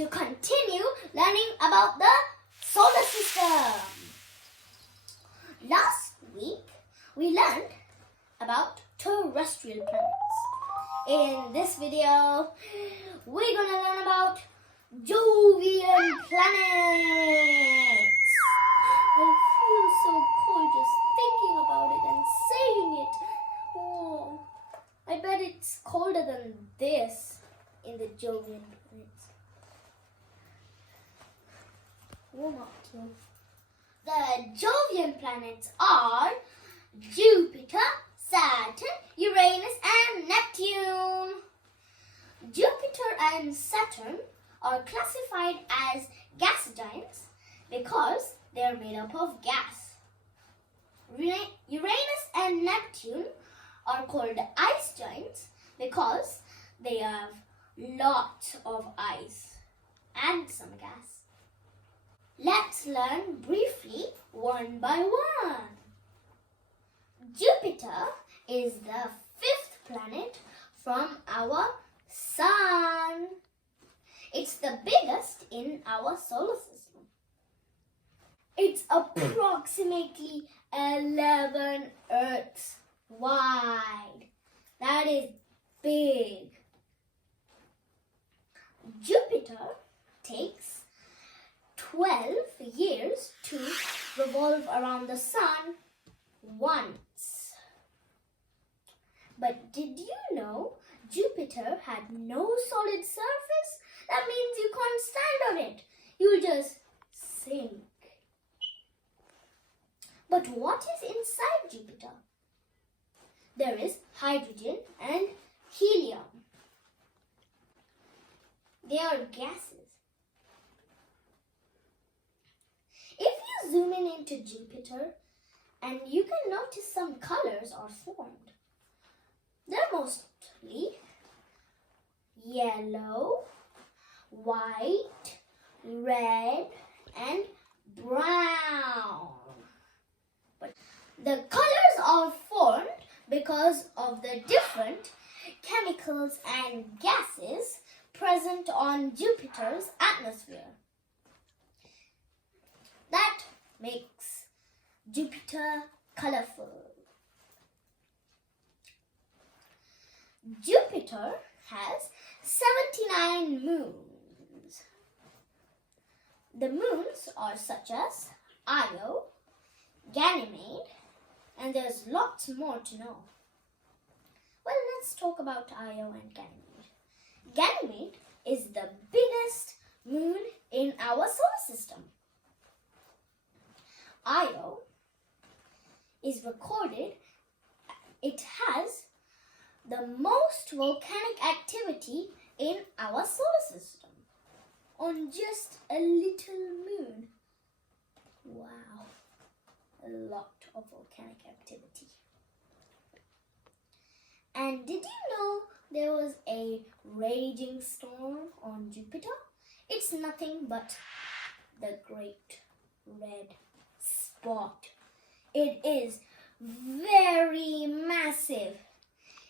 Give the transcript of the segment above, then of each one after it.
to continue learning about the solar system. Last week, we learned about terrestrial planets. In this video, we're going to learn about Jovian planets. I feel so cold just thinking about it and saying it. Oh, I bet it's colder than this in the Jovian planets. Warm up, too. The Jovian planets are Jupiter, Saturn, Uranus, and Neptune. Jupiter and Saturn are classified as gas giants because they are made up of gas. Uranus and Neptune are called ice giants because they have lots of ice and some gas. Let's learn briefly one by one. Jupiter is the fifth planet from our Sun. It's the biggest in our solar system. It's approximately 11 Earths wide. That is big. Jupiter takes 12 years to revolve around the Sun once. But did you know Jupiter had no solid surface? That means you can't stand on it. You'll just sink. But what is inside Jupiter? There is hydrogen and helium. They are gases. If you zoom in into Jupiter, and you can notice some colors are formed. They're mostly yellow, white, red, and brown. But the colors are formed because of the different chemicals and gases present on Jupiter's atmosphere. That makes Jupiter colorful. Jupiter has 79 moons. The moons are such as Io, Ganymede, and there's lots more to know. Well, let's talk about Io and Ganymede. Ganymede is the biggest moon in our solar system. Io is recorded, it has the most volcanic activity in our solar system on just a little moon. Wow, a lot of volcanic activity. And did you know there was a raging storm on Jupiter? It's nothing but the Great Red Spot. It is very massive.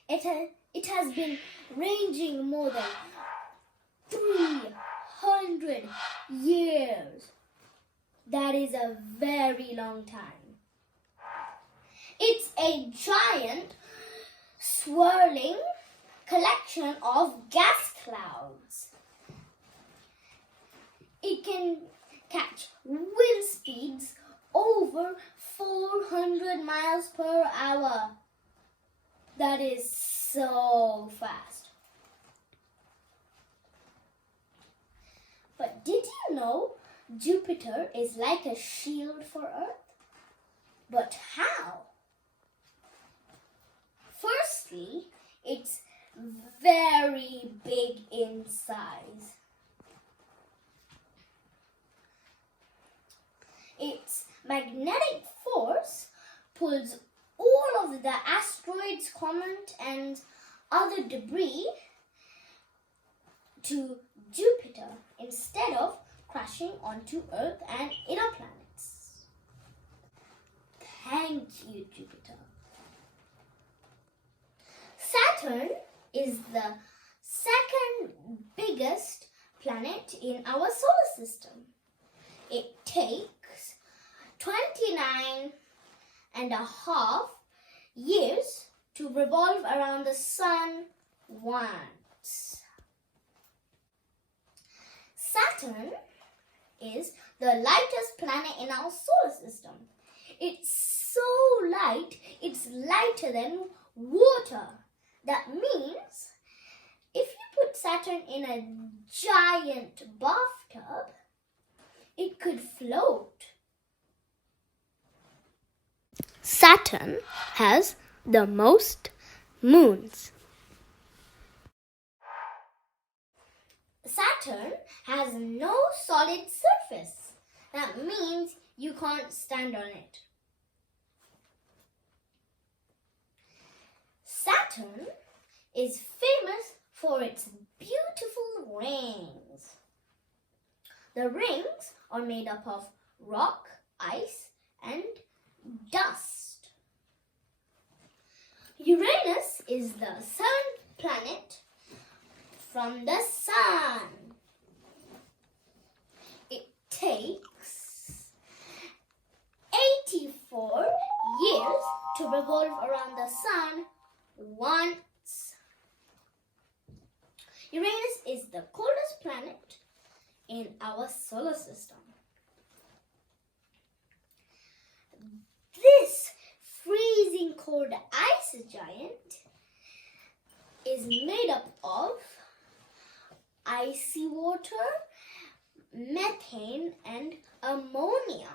It has been raging more than 300 years. That is a very long time. It's a giant swirling collection of gas clouds. It can catch wind speeds over 400 miles per hour. That is so fast. But did you know Jupiter is like a shield for Earth? But how? Firstly, it's very big in size. Its magnetic force pulls all of the asteroids, comets, and other debris to Jupiter instead of crashing onto Earth and inner planets. Thank you, Jupiter. Saturn is the second biggest planet in our solar system. It takes 29.5 years to revolve around the sun once. Saturn is the lightest planet in our solar system. It's so light, it's lighter than water. That means if you put Saturn in a giant bathtub, it could float. Saturn has the most moons. Saturn has no solid surface. That means you can't stand on it. Saturn is famous for its beautiful rings. The rings are made up of rock, ice, and dust. Uranus is the seventh planet from the sun. It takes 84 years to revolve around the sun once. Uranus is the coldest planet in our solar system. This freezing cold ice giant is made up of icy water, methane, and ammonia.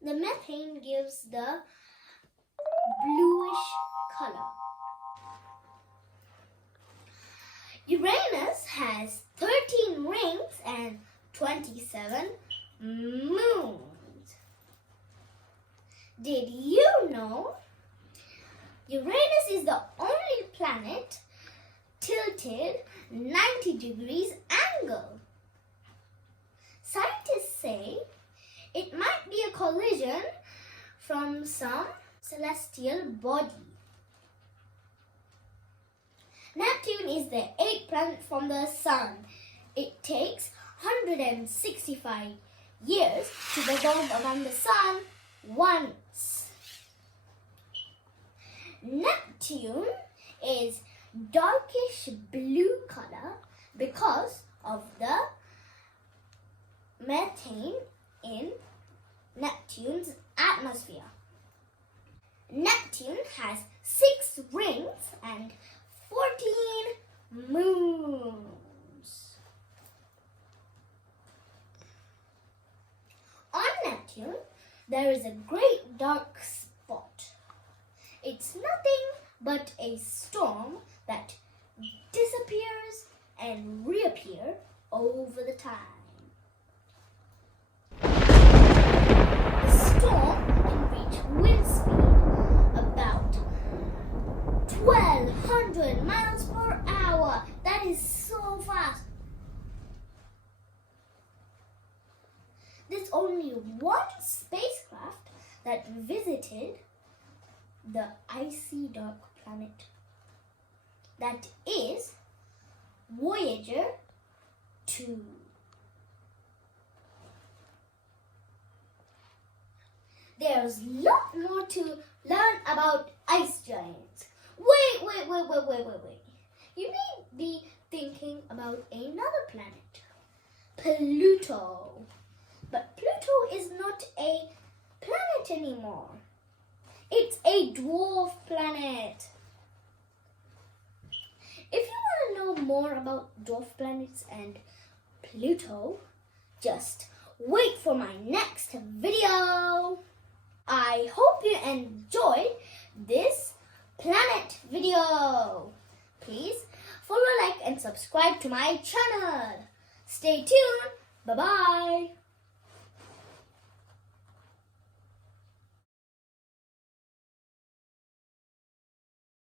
The methane gives the bluish color. Uranus has 13 rings and 27 moons. Did you know Uranus is the only planet tilted 90 degrees angle? Scientists say it might be a collision from some celestial body. Neptune is the eighth planet from the sun. It takes 165 years to revolve around the sun once. Neptune is darkish blue color because of the methane in Neptune's atmosphere. Neptune has 6 rings and 14 moons. On Neptune, there is a great dark spot. It's nothing but a storm that disappears and reappears over the time. The storm can reach wind speed about 1,200 miles per hour. That is so fast. There's only one spacecraft that visited the icy dark planet. That is Voyager 2. There's a lot more to learn about ice giants. Wait. You may be thinking about another planet, Pluto. But Pluto is not a planet anymore. It's a dwarf planet. If you want to know more about dwarf planets and Pluto, just wait for my next video. I hope you enjoyed this planet video. Please follow, like, and subscribe to my channel. Stay tuned. Bye-bye.